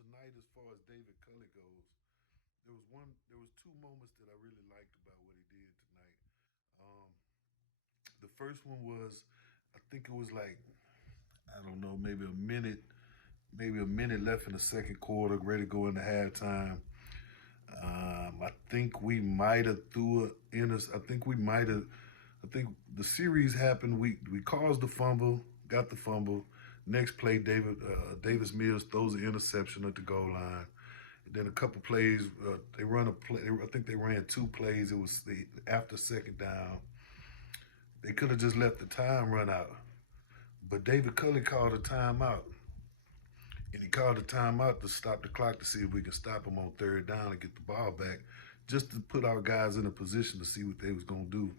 tonight, as far as David Culley goes, there was two moments that I really liked about what he did tonight. Um, the first one was, I think it was like, I don't know, maybe a minute left in the second quarter, ready to go into halftime. I think we might have threw it in us. I think we might have. I think the series happened. We caused the fumble, got the fumble. Next play, Davis Mills throws an interception at the goal line. And then a couple plays, they run a play. I think they ran two plays. It was after second down. They could have just let the time run out, but David Culley called a timeout. And he called a timeout to stop the clock to see if we could stop him on third down and get the ball back, just to put our guys in a position to see what they was gonna do,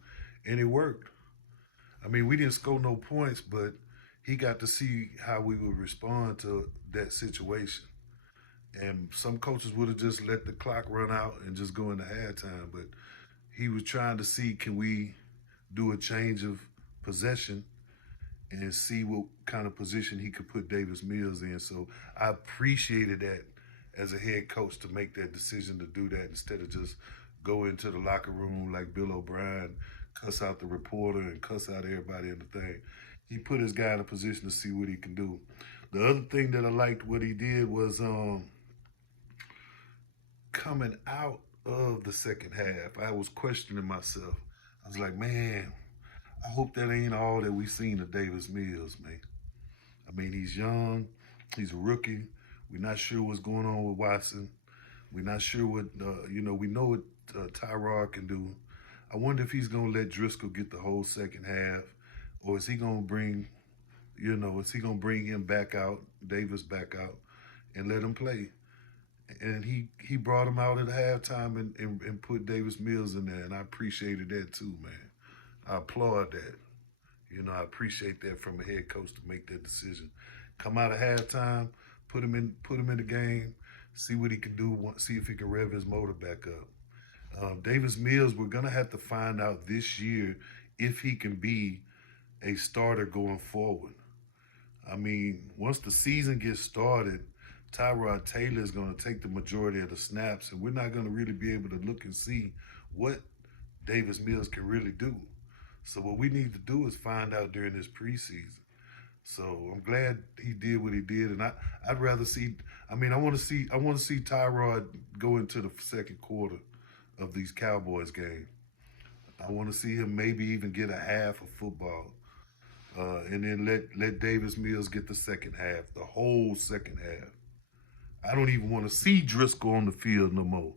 and it worked. I mean, we didn't score no points, but he got to see how we would respond to that situation. And some coaches would have just let the clock run out and just go into halftime, but he was trying to see, can we do a change of possession and see what kind of position he could put Davis Mills in. So I appreciated that as a head coach to make that decision to do that instead of just go into the locker room like Bill O'Brien, cuss out the reporter and cuss out everybody in the thing. He put his guy in a position to see what he can do. The other thing that I liked what he did was coming out of the second half, I was questioning myself. I was like, man, I hope that ain't all that we seen of Davis Mills, man. I mean, he's young, he's a rookie. We're not sure what's going on with Watson. We're not sure what, we know what Tyrod can do. I wonder if he's going to let Driscoll get the whole second half, or is he going to bring him back out, Davis back out, and let him play? And he brought him out at halftime and put Davis Mills in there, and I appreciated that too, man. I applaud that. I appreciate that from a head coach to make that decision. Come out of halftime, put him in the game, see what he can do, see if he can rev his motor back up. Davis Mills, we're gonna have to find out this year if he can be a starter going forward. I mean, once the season gets started, Tyrod Taylor is going to take the majority of the snaps, and we're not going to really be able to look and see what Davis Mills can really do. So what we need to do is find out during this preseason. So I'm glad he did what he did, and I'd rather see. I mean, I want to see Tyrod go into the second quarter of these Cowboys games. I want to see him maybe even get a half of football, and then let Davis Mills get the second half, the whole second half. I don't even want to see Driscoll on the field no more.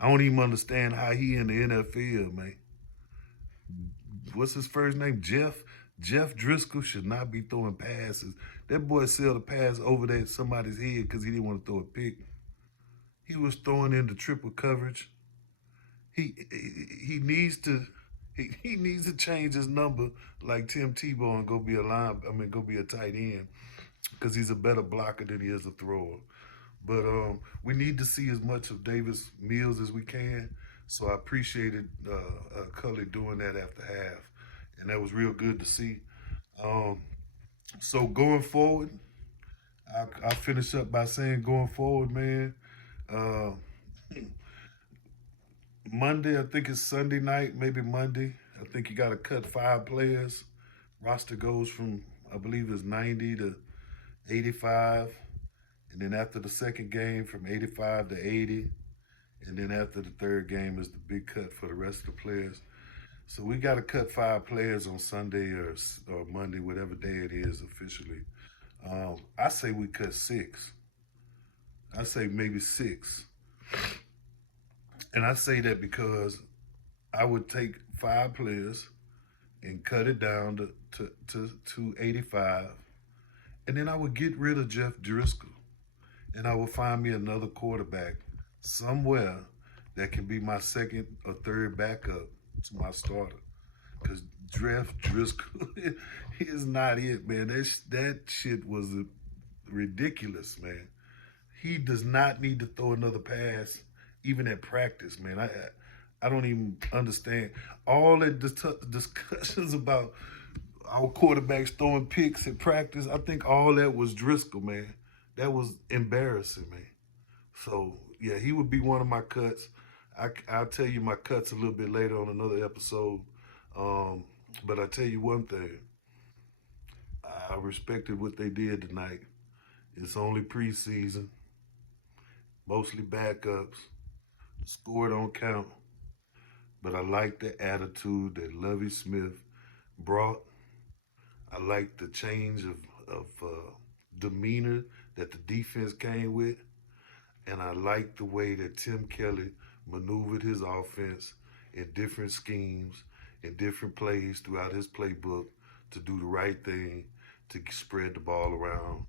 I don't even understand how he in the NFL, man. What's his first name? Jeff. Jeff Driscoll should not be throwing passes. That boy sailed a pass over that somebody's head because he didn't want to throw a pick. He was throwing into triple coverage. He needs to he needs to change his number like Tim Tebow and go be a tight end because he's a better blocker than he is a thrower. But we need to see as much of Davis Mills as we can. So I appreciated Culley doing that after half, and that was real good to see. Um, so going forward, I'll finish up by saying going forward, man. Uh, Monday, I think it's Sunday night, maybe Monday. I think you got to cut 5 players. Roster goes from, I believe it's 90 to 85. And then after the second game, from 85 to 80. And then after the third game is the big cut for the rest of the players. So we got to cut 5 players on Sunday or Monday, whatever day it is officially. I say we cut 6. I say maybe 6. And I say that because I would take 5 players and cut it down to 85. And then I would get rid of Jeff Driscoll. And I would find me another quarterback somewhere that can be my second or third backup to my starter. Because Jeff Driscoll is not it, man. That shit was ridiculous, man. He does not need to throw another pass, even at practice, man. I don't even understand all the discussions about our quarterbacks throwing picks at practice. I think all that was Driscoll, man. That was embarrassing, man. So yeah, he would be one of my cuts. I'll tell you my cuts a little bit later on another episode. Um, but I tell you one thing, I respected what they did tonight. It's only preseason, mostly backups. The score don't count, but I like the attitude that Lovie Smith brought. I like the change of demeanor that the defense came with, and I like the way that Tim Kelly maneuvered his offense in different schemes, in different plays throughout his playbook to do the right thing, to spread the ball around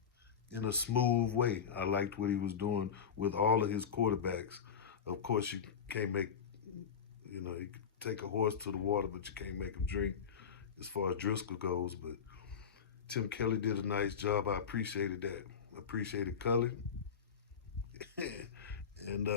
in a smooth way. I liked what he was doing with all of his quarterbacks. Of course, you can't make, you can take a horse to the water, but you can't make him drink as far as Driscoll goes. But Tim Kelly did a nice job. I appreciated that. I appreciated Cully. and